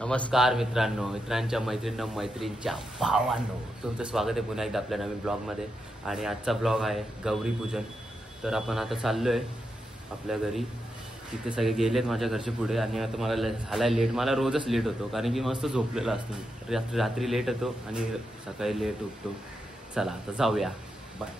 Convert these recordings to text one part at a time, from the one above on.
नमस्कार मित्रांच्या मैत्रिणींच्या भावांनो, तुमचं स्वागत आहे पुन्हा एकदा आपल्या नवीन ब्लॉगमध्ये. आणि आजचा ब्लॉग आहे गौरी पूजन. तर आपण आता चाललो आहे आपल्या घरी. तिथे सगळे गेलेत माझ्या घरचे पुढे आणि आता मला झाला लेट. मला रोजच लेट होतो कारण की मस्त झोपलेला असतो. रात्री लेट होतो आणि सकाळी लेट उठतो. चला आता जाऊया, बाय.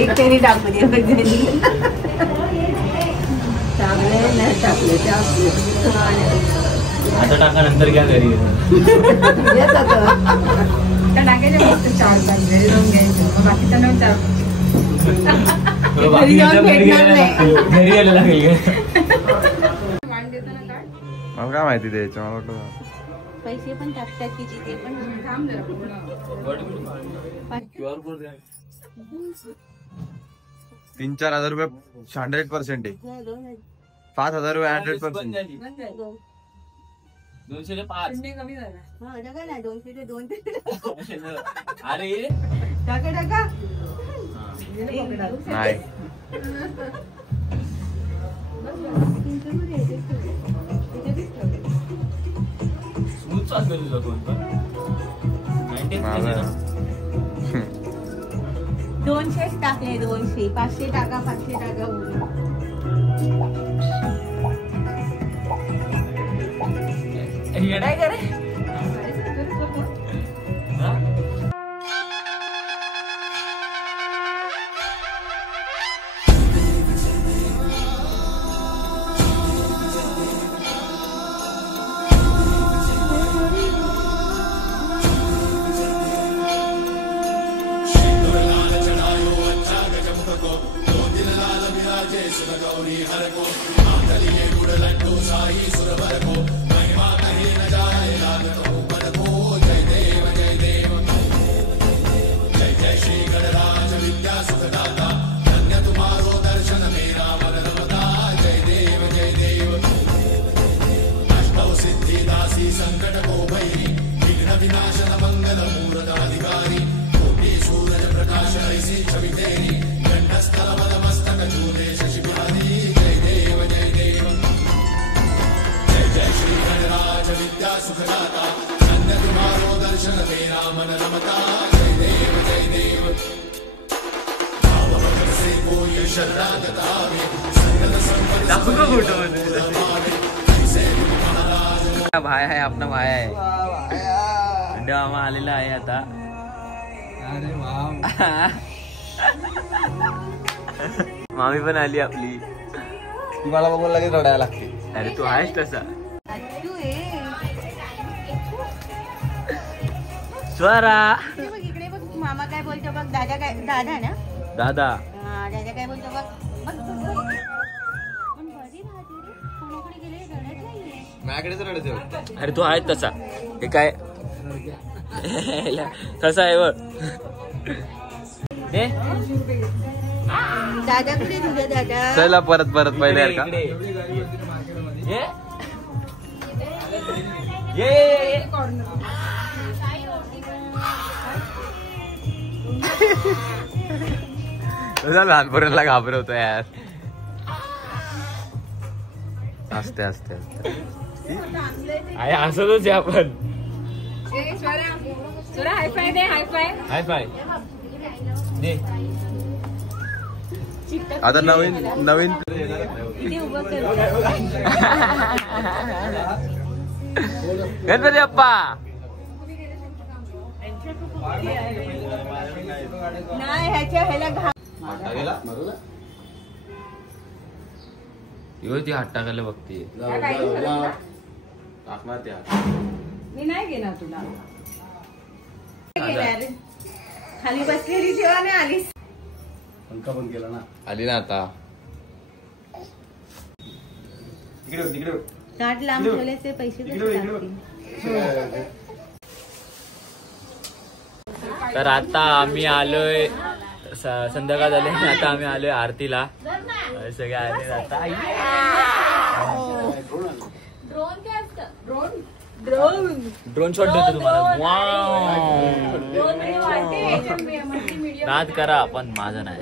एक तरी टाकू दे आता टाका, नंतर घ्या घरी. टाकायचे मस्त 4-5 घरी जाऊन घ्यायचं, मग बाकीचा न घरी यायला लागेल. मला काय माहिती द्यायचं, मला वाटतं पैसे पण टाकतात की जिथे पण. 3-4 हजार रुपये 100% आहे. 5,000 रुपये 100%. 200 ते 5 कमी झाला. 200 ते 2. अरे टाका नाही स्मूथ चालू तुझा फोन पण. 200 टाकले. 200 500 टाका. 500 टाका. येडाय करे. भाई आहे आपला, भाई आहे. डामा आलेला आहे आता. अरे मामी पण आली आपली. तुम्हाला बघून लगेच रडायला लागते. अरे तू आहेस तसा. स्वरा इकडे बघ. मामा काय बोलतो बघ. दादा काय. दादा ना. दादा. दादा काय बोलतो बघ. माझ्याकडेच रडायचं. अरे तू आहेस तसा. हे काय कसा आहे बघ. दादा कुठे तुझा दादा. चला परत पहिले का. लहानपर्यंत घाबरवतो यार. असते असते असतच आपण. हाय फाय दे. हाय फाय. हाय फाय. दे. आता नवीन गणपती बाप्पा. ती हात टाकायला बघते. मी नाही घेणार तुला. खाली बसलेली तेव्हा नाही आलीस. पंखा बंद केला ना. आली ना आता. कार्ड लांब ठेवल्याचे पैसे तर आता आम्ही आलोय संध्याकाळ झाले. आता आम्ही आलोय आरतीला. सगळे आले आता. ड्रोन शॉट देतो तुम्हाला. नाद करा पण माझं नाही.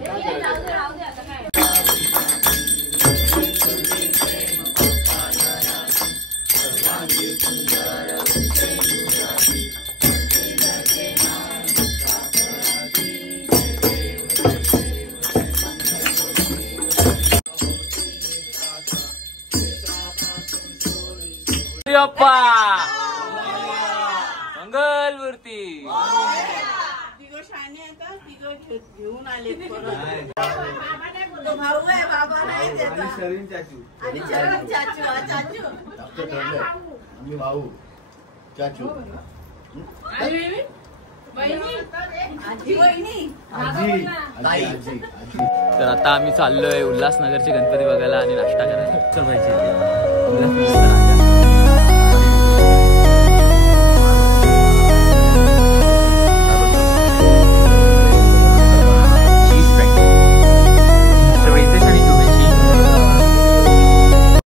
बाप्पा मंगलमूर्ती. घेऊन आले भाऊ आहे बाबा नाही भाऊ चाचू तर आता आम्ही चाललोय उल्हासनगरचे गणपती बघायला आणि नाश्ता करायला. चल पाहिजे